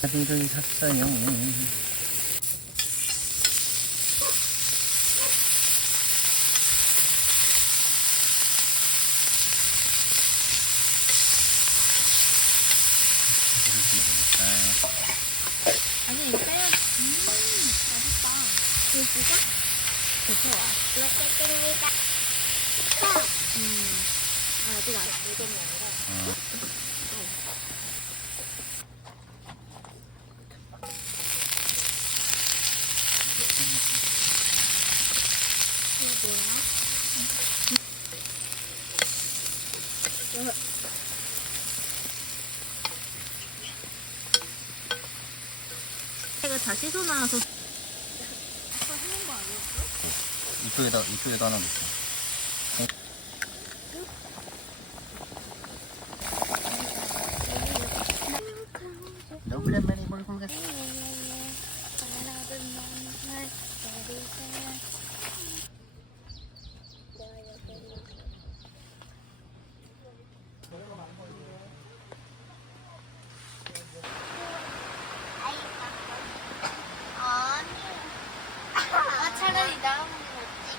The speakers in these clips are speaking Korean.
사진을 샀어요. 아니 이거 빼요. 맛있다. 이거 진짜? 좋아. 맛있겠습니다. 아직 안 익은 게 아니라. 이거 뭐야? 이거 다 씻어 나와서 아까 하는 거 아니었어? 이쪽에다 하나 넣자. 너무 오랜만에 뭘 보겠어. 차라리 나오는 거지.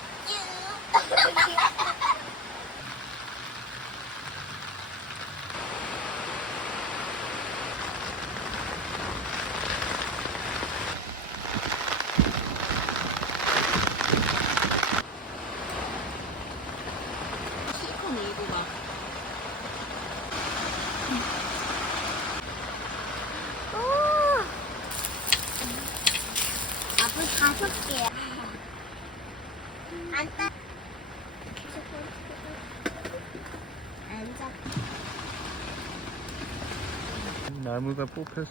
실컷 이거 봐. 앞을 5개야. 안 따. 나무가 뽑혔어.